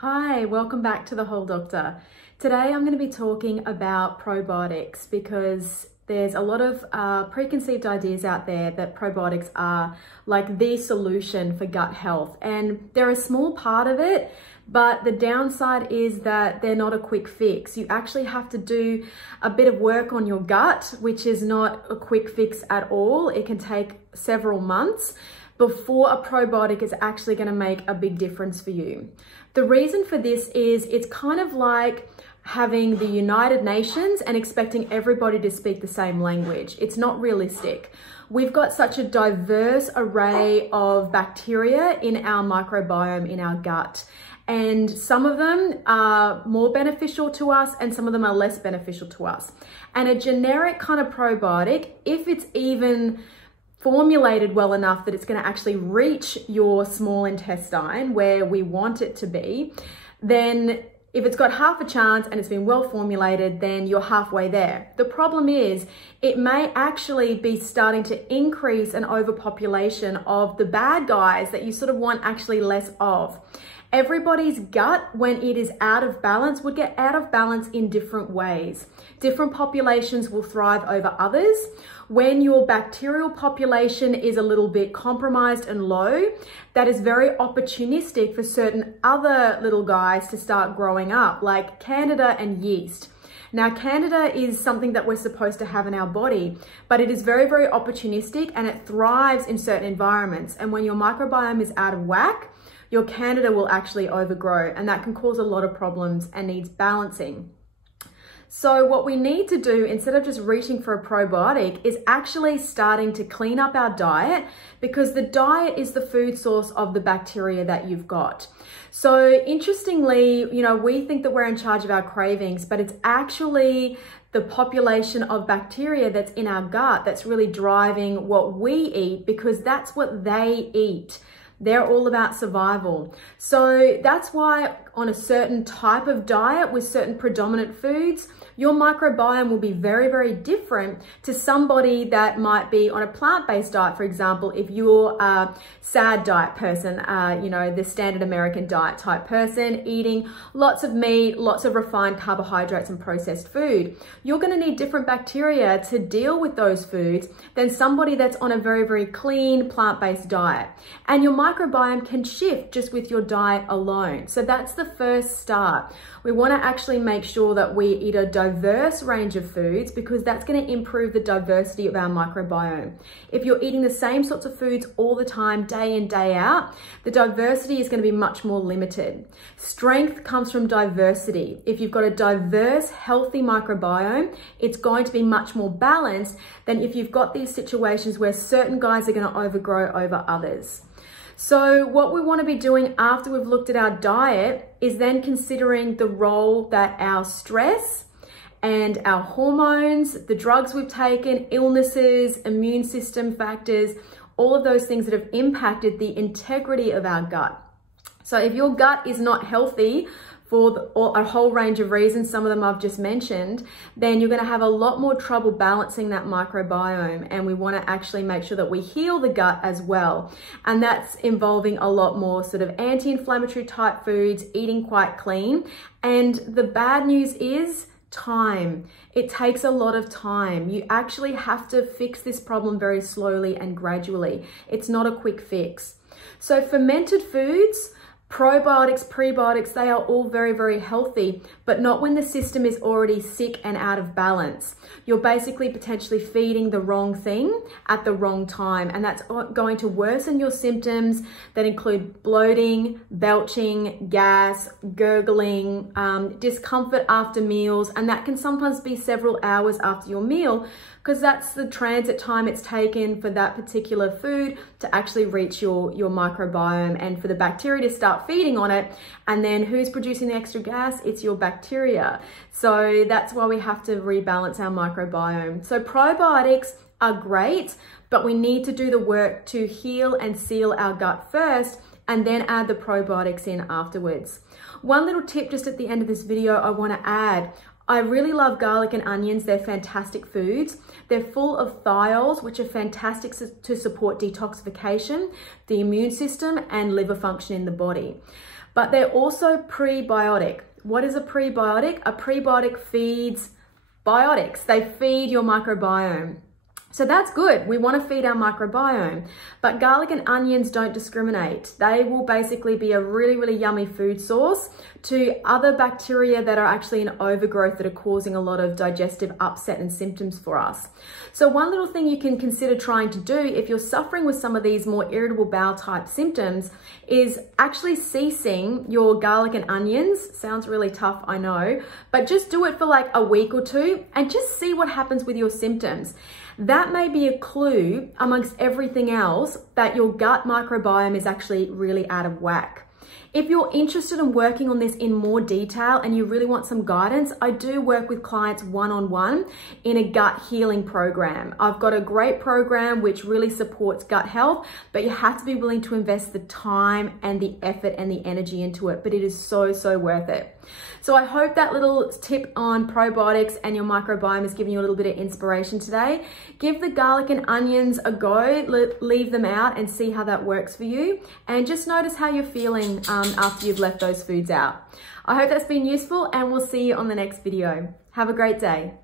Hi, welcome back to The Whole Doctor. Today I'm going to be talking about probiotics because there's a lot of preconceived ideas out there that probiotics are like the solution for gut health, and they're a small part of it, but the downside is that they're not a quick fix. You actually have to do a bit of work on your gut, which is not a quick fix at all. It can take several months before a probiotic is actually going to make a big difference for you. The reason for this is it's kind of like having the United Nations and expecting everybody to speak the same language. It's not realistic. We've got such a diverse array of bacteria in our microbiome, in our gut. And some of them are more beneficial to us and some of them are less beneficial to us. And a generic kind of probiotic, if it's even formulated well enough that it's going to actually reach your small intestine where we want it to be, then if it's got half a chance and it's been well formulated, then you're halfway there. The problem is it may actually be starting to increase an overpopulation of the bad guys that you sort of want actually less of. Everybody's gut, when it is out of balance, would get out of balance in different ways. Different populations will thrive over others. When your bacterial population is a little bit compromised and low, that is very opportunistic for certain other little guys to start growing up, like Candida and yeast. Now, Candida is something that we're supposed to have in our body, but it is very, very opportunistic and it thrives in certain environments. And when your microbiome is out of whack, your Candida will actually overgrow, and that can cause a lot of problems and needs balancing. So what we need to do, instead of just reaching for a probiotic, is actually starting to clean up our diet, because the diet is the food source of the bacteria that you've got. So interestingly, we think that we're in charge of our cravings, but it's actually the population of bacteria that's in our gut that's really driving what we eat, because that's what they eat. They're all about survival. So that's why on a certain type of diet with certain predominant foods, your microbiome will be very, very different to somebody that might be on a plant-based diet. For example, if you're a SAD diet person, the standard American diet type person, eating lots of meat, lots of refined carbohydrates and processed food, you're gonna need different bacteria to deal with those foods than somebody that's on a very, very clean plant-based diet. And your microbiome can shift just with your diet alone. So that's the first start. We want to actually make sure that we eat a diverse range of foods, because that's going to improve the diversity of our microbiome. If you're eating the same sorts of foods all the time, day in, day out, the diversity is going to be much more limited. Strength comes from diversity. If you've got a diverse, healthy microbiome, it's going to be much more balanced than if you've got these situations where certain guys are going to overgrow over others. So what we want to be doing after we've looked at our diet is then considering the role that our stress and our hormones, the drugs we've taken, illnesses, immune system factors, all of those things that have impacted the integrity of our gut. So if your gut is not healthy for a whole range of reasons, some of them I've just mentioned, then you're going to have a lot more trouble balancing that microbiome. And we want to actually make sure that we heal the gut as well. And that's involving a lot more sort of anti-inflammatory type foods, eating quite clean. And the bad news is time. It takes a lot of time. You actually have to fix this problem very slowly and gradually. It's not a quick fix. So fermented foods, probiotics, prebiotics, they are all very, very healthy, but not when the system is already sick and out of balance. You're basically potentially feeding the wrong thing at the wrong time, and that's going to worsen your symptoms that include bloating, belching, gas, gurgling, discomfort after meals, and that can sometimes be several hours after your meal, because that's the transit time it's taken for that particular food to actually reach your microbiome and for the bacteria to start feeding on it. And then who's producing the extra gas? It's your bacteria. So that's why we have to rebalance our microbiome. So probiotics are great, but we need to do the work to heal and seal our gut first, and then add the probiotics in afterwards. One little tip just at the end of this video I want to add. I really love garlic and onions. They're fantastic foods. They're full of thiols, which are fantastic to support detoxification, the immune system, and liver function in the body. but they're also prebiotic. What is a prebiotic? A prebiotic feeds biotics. They feed your microbiome. So that's good. We want to feed our microbiome, but garlic and onions don't discriminate. They will basically be a really, really yummy food source to other bacteria that are actually in overgrowth that are causing a lot of digestive upset and symptoms for us. So one little thing you can consider trying to do if you're suffering with some of these more irritable bowel type symptoms is actually ceasing your garlic and onions. Sounds really tough, I know, but just do it for like a week or two and just see what happens with your symptoms. That may be a clue amongst everything else that your gut microbiome is actually really out of whack. If you're interested in working on this in more detail and you really want some guidance, I do work with clients one-on-one in a gut healing program. I've got a great program which really supports gut health, but you have to be willing to invest the time and the effort and the energy into it, but it is so, so worth it. So I hope that little tip on probiotics and your microbiome has given you a little bit of inspiration today. Give the garlic and onions a go, leave them out and see how that works for you. And just notice how you're feeling after you've left those foods out. I hope that's been useful and we'll see you on the next video. Have a great day.